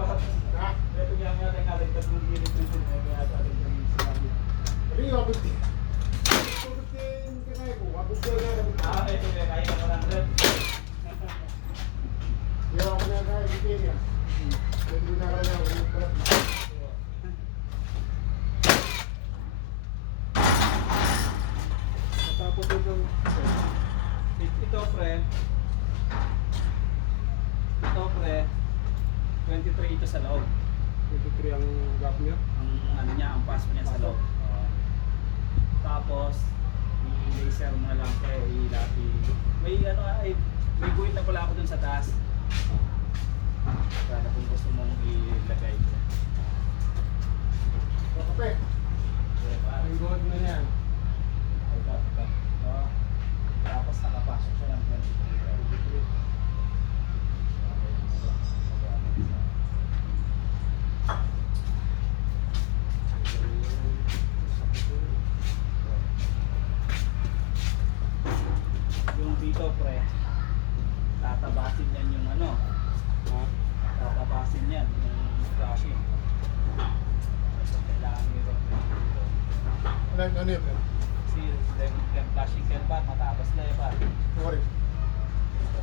Ha? Ito kaya nga tayo kalagdag ng gilid ng sinay, kaya ating gawin sinabi. Sabi nga, abugtin. Abugtin kinaya ko. Abugtin nga na abugtin. Ito kaya kaya ka 100. Hindi ako na kaya abugtin yan. Hindi na kaya ako. Matapos ito. Ito pre, 23 ito sa loob. 23 ang gap niya. Ang ano niya, ang pass niya sa loob. Tapos, i-laser mo na lang pre, may ano ay, may guhit na pala ako dun sa taas. Kaya kung gusto mong ilagay. Kape. Ang gold na yan. Ito. Tapos nakapasok siya ng 23. Yung dito pre, tatabasin yan yung ano, tatabasin yan yung flashing. Kailangan nyo dito. Ano yun? Kasi yung flashing kelbat, matabas na yun pa. Sorry. Dito.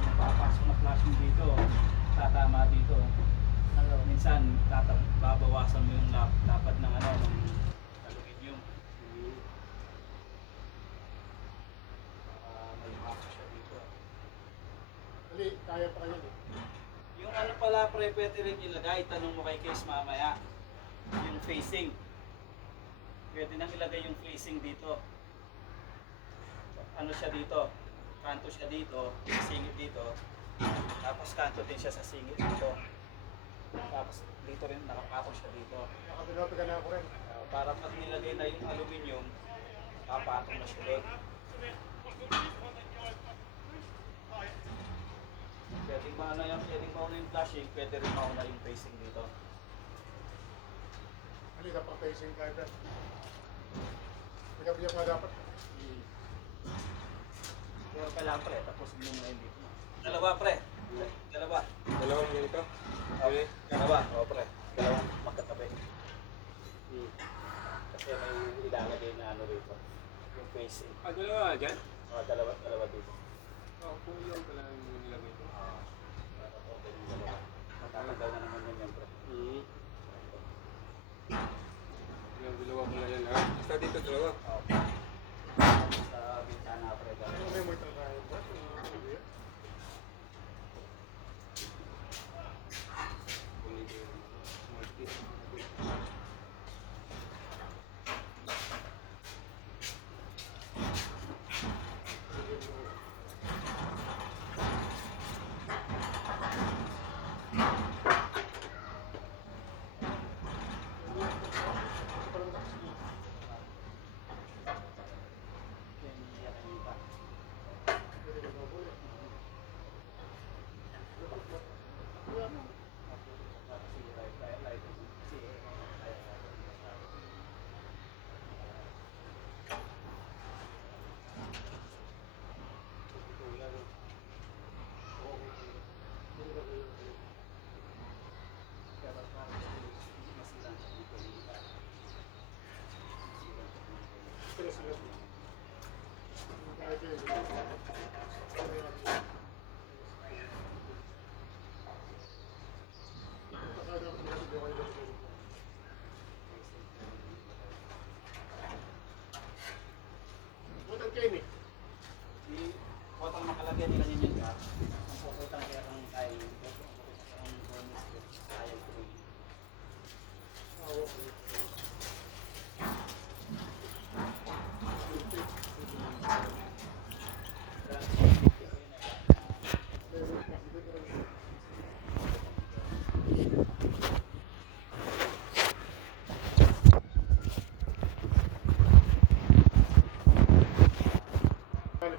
Yung papasok na flashing dito, tatama dito. Minsan, babawasan mo yung lapad ng ano, ng aluminium. May pasok siya dito. Dali, kaya pa kayo. Yung ano pala pre, pwede rin ilagay, tanong mo kay Case mamaya, yung facing. Pwede nang ilagay yung facing dito. Ano siya dito? Kanto siya dito, singit dito. Tapos kanto din siya sa singit dito. Tapos dito rin, nakapatong siya dito. Nakapinoto ka na ako rin. Para pag nilagay na yung aluminium, kapatong na siya doon. Pwedeng mauna yung flashing, pwede rin mauna yung facing dito. Ano yung dapat facing kayo ba? Nagkabiyak na dapat. Pero kailangan pre, tapos yung mga hindi. Dalawa pre. Dalawa. Dalawang ganito? Okay. Dalawa. O pre. Dalawang magkatabi. Kasi may ilalagay na ano rito. Yung facing. Dalawa dyan? Dalawa dito. Kung yung pala yung nilagay ko. Matatanggal na naman yan pre. Yung dalawa ko na yan ha? Basta dito dalawa. Sa bintana pre. Ano may mo itong kaya ba? Butang Kenny. Di potang makalagyan nila yun yun ka. Ang puputang kaya kang kaya ang bonus ko. Ayaw ko rin.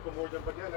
Kung mo dyan pa dyan,